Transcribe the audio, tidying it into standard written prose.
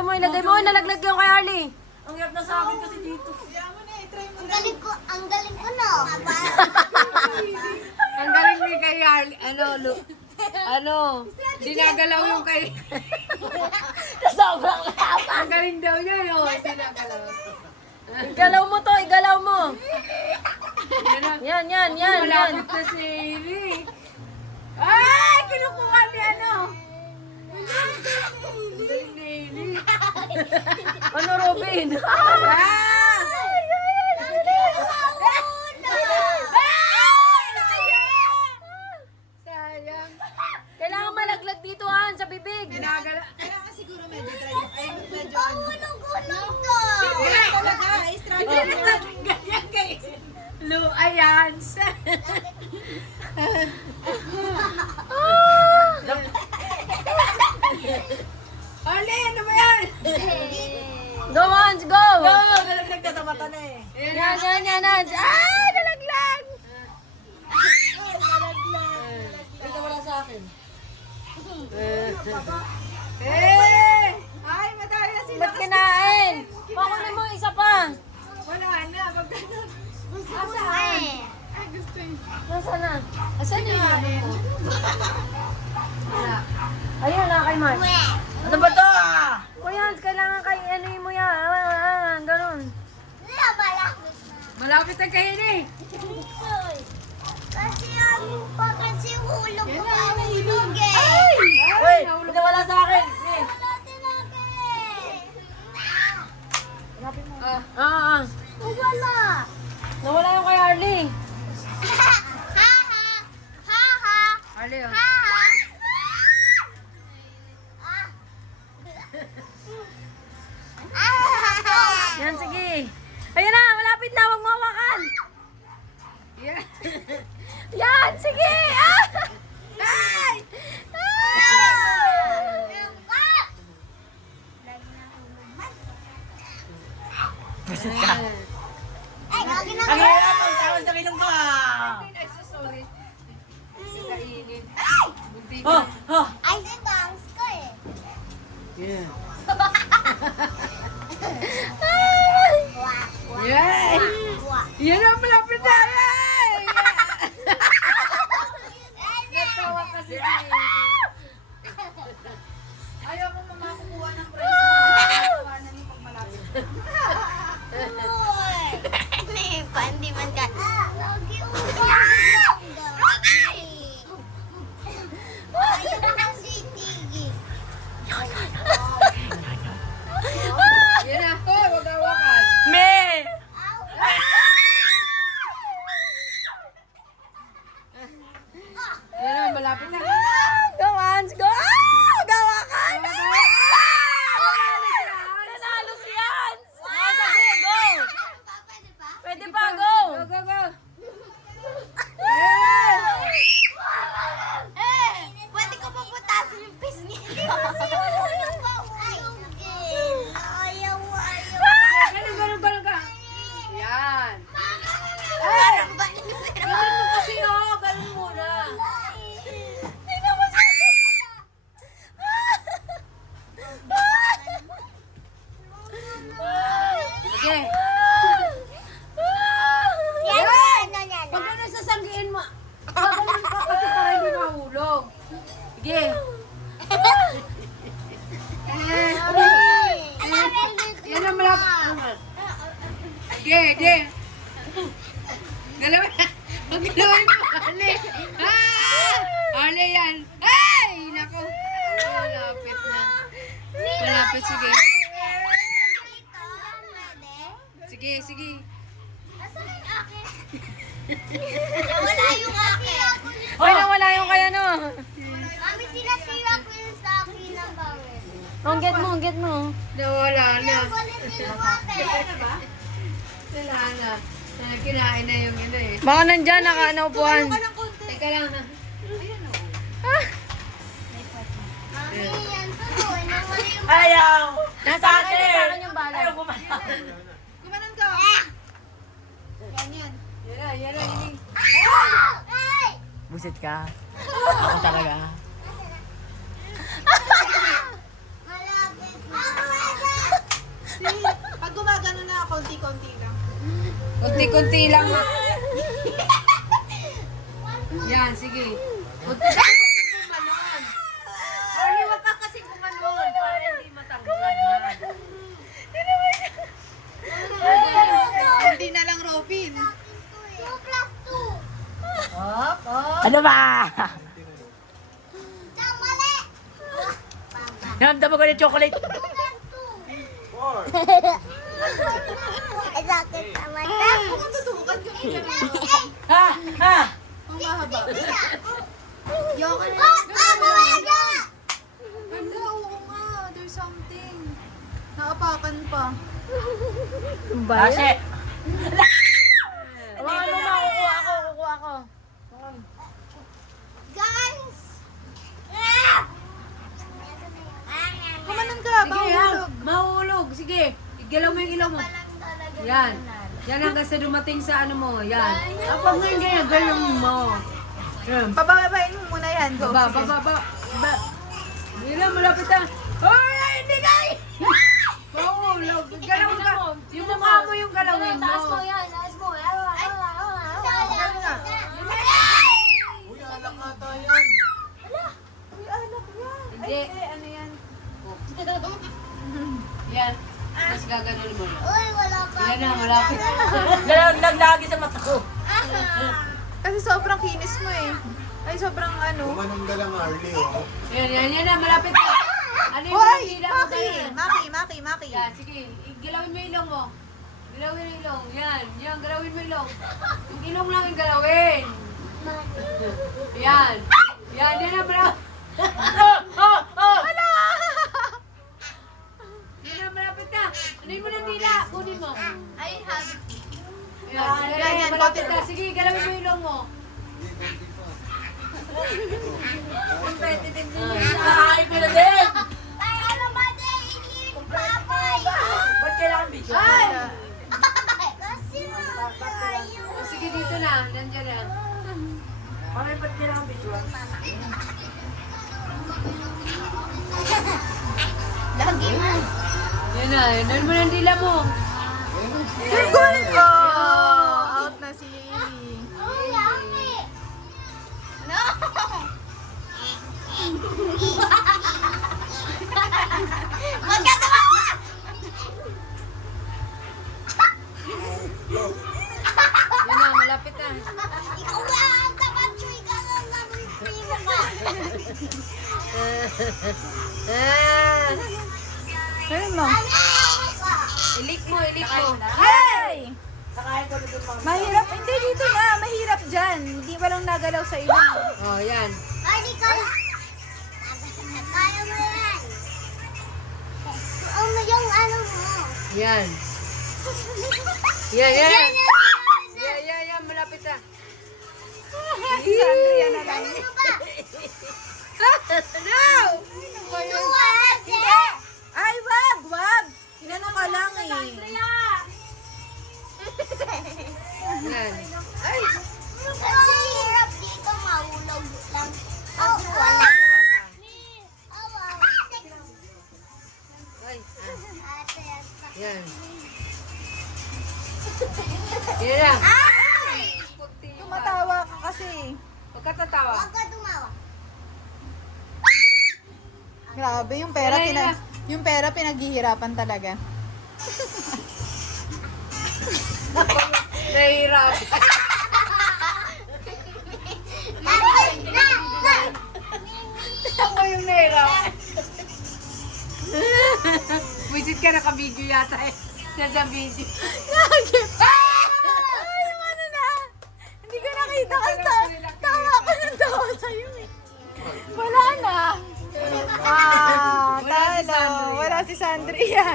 sapato mo, ilagay mo. Nalaglag yung kay Harley. Ang hirap na sa akin kasi dito. Ang galing ko no. Ang galing ni kay Harley. Dinagalaw yung kay... Sobrang lapa. Ang galing daw niya, no? Dinagalaw. Igalaw mo to, igalaw mo. Yan. Malapit na si Amy. Ay! Kinukuha ni ano? Ang galing ni Amy. Ano, Robin? Sayang. Kailangan malaglag dito, Han, sa bibig. Dinagalaw. Kailangan siguro medyo dry. Ay, medyo ano. Gulong to. Wala talaga. Hindi na ganyan kay Lu. Ayan. Oli, ano ba yan? Go, Hans, go! Oo, nalaglag na sa mata na eh. Yan, Hans. Ay, nalaglag! Ito wala sa akin. Eh! Ay, madaya sila. Ba't kinain? Pakunin mo, isa pa. Wala na. Pag ganun. Nasaan na? Asan yung ano ko? Ayun na, kay Mark. Ano ba to? Kuya Hans, kailangan kay ano mo yan. Ganun. Malapit ang kain eh. Kasi kasi hulog ko pa hulog eh. Uy, ito wala sa akin. Eh. Ah. Wala. Nawala yung kay Harley. Ha ha. Ali, oh. Ha ha. Yan, sige. Ayun na, malapit na. Huwag mo hawakan. Yeah. Yan, sige. Ah! Ay! Busit ka. Ay, lagi na. Ang hirap ang tawag sa kilong ko ah. Sorry. Kainin. Bunti Oh, ka. oh. Ay, bangs ko eh. Yeah. Yay! Yan ang malapit na. Yay! Natawa kasi si Ayaw mo mamakukuha ng prize mo. Kuhanan mo pag malapit. Hindi man ka. Lagi ayaw na si Tiggy. Yan na. Hoy, wag hawakan. Me! Yan na, malapit na. Go, Hans, go! Ah! Gawa ka na! Nanalo si Hans! Ah, sige, go! Pwede pa, go! Go, go, go. Pwede ko pa putasin yung pisngi. Ayaw. Ganun, ganun, ganun ka. Yan. Parang ba? Ganun mo kasi, oh. Ganun muna. Tingnan mo siya! Sige. Pag ano sasanggiin mo, gagaling ka kasi para hindi mahulog. Sige. Yan ang malapit. Sige, sige. Galawin. Maggalawin mo, Ali. Ali yan. Ay! Nako. Malapit na. Malapit, sige. Sige, sige. Nasaan yung akin? Wala yung akin. Hoy, nawala yung kaya no. Mami, sinasira ko yung sa akin ng bawal. Get mo. Nawala na. Kulit yung water. Wala na. Kinain na yung ino eh. Baka nandyan, naka-naupuan. Teka lang na. Mami, yan tuloy. Nawala yung Ayaw. Nasa akin yung bala. Ayaw kumain. Kumanan ka. Yan yan. Yan na, yan na. Ay! Busit ka. Ako talaga. Malapit. Pag gumagano na, konti-konti lang. Kunti-kunti lang. Yan, sige. Kunti-kunti kumanon. Ay, wag ka kasi kumanon para hindi matanggal. Hindi na lang, Robin. 2 plus 2. Hop, hop. Ano ba? Mali. Naramdaman ko yung chocolate. 2 plus 2. Ay, sakit sa mata. Tutukan ka kaya na. Ha? Ha? Ang mahaba. Yoko na. Mawala! Hala, oo nga. There's something. Naapakan pa. Kasi. Ano na, kukuha ko. Guys! Kumanan ka, Sige, mahulog. ha? Mahulog. Sige. Igalaw mo yung ilaw mo. Yan. Yan hanggang sa dumating sa ano mo. Yan. Kapag ngayon ganyan, ganyan mo. Yan. Pababain mo muna yan. Go. Baba, sige. baba, baba. Hindi na, malapit na. Hoy, hindi kay! Mahulog. Galaw ka. Yung mukha mo yung galawin mo. Taas mo yan, taas mo. Ano na? Uy, alak nga tayo. Uy, alak yan. Hindi. Ay, ano yan? Yan. Tapos gaganon mo. Uy, wala pa. Yan na, malapit. Naglagi sa mata ko. Kasi sobrang kinis mo eh. Ay, sobrang ano. Kumanong ka lang, Arlie, oh. Yan na, malapit na. Ano yung Hoy! hila mo Maki! ganyan? Maki! Yan, sige. Galawin mo yung ilong mo. Galawin mo yung ilong. Yan, galawin mo yung ilong. Yung ilong lang yung galawin. Yan. Yan na, malapit. Yan na, malapit na. Anuin mo ng dila. Kunin mo. Ay, habi. Yan, malapit na. Sige, galawin mo yung ilong mo. Competitive din yun. Nakakain ko na din. Ay, ano ba din? Inilig papay. Ba't kailangan video? Ay! Kasi tayo. O, sige, dito na. Nandiyan na. Mami, ba't kailangan video? Lagi mo. Yan na, yan mo ng dila mo. Go! Out na si Amy. Oh, yummy. No. Magkatawa ka! Yan na, malapit na. Ikaw nga ang kabatsoy ka lang na primo ka. Ayun mo. Ilik mo, ilik mo. Hey! Nakain ko na din mga. Mahirap. Hindi, dito na. Mahirap dyan. Hindi walang nagalaw sa ilong. Oh, yan. Ay, di ka na. Kaya mo yan. Ano yung ano mo? Yan. Yan, yan. Yan, yan, Yan, malapit na. Si Sandria na lang. Ano ba? No! Inuwan! Ay, wag! Wag! Inano ka lang eh. Yan. Ay! Kasi hirap dito mahulog lang. Kasi wala. Ay, Ate, yan. Yan na. ay! Tumatawa ka kasi. Huwag ka tatawa. Huwag ka tumawa. Grabe, yung pera, Aray na. yung pera pinaghihirapan talaga. Nahihirap. Ako yung nahihirap. Wisit ka, naka-video yata eh. Nasa video. Ay, yung ano na. Hindi ko nakita kasi tawa ko ng tawa sa'yo eh. Wala na. Wala si Talo. Sandria. Wala si Sandria.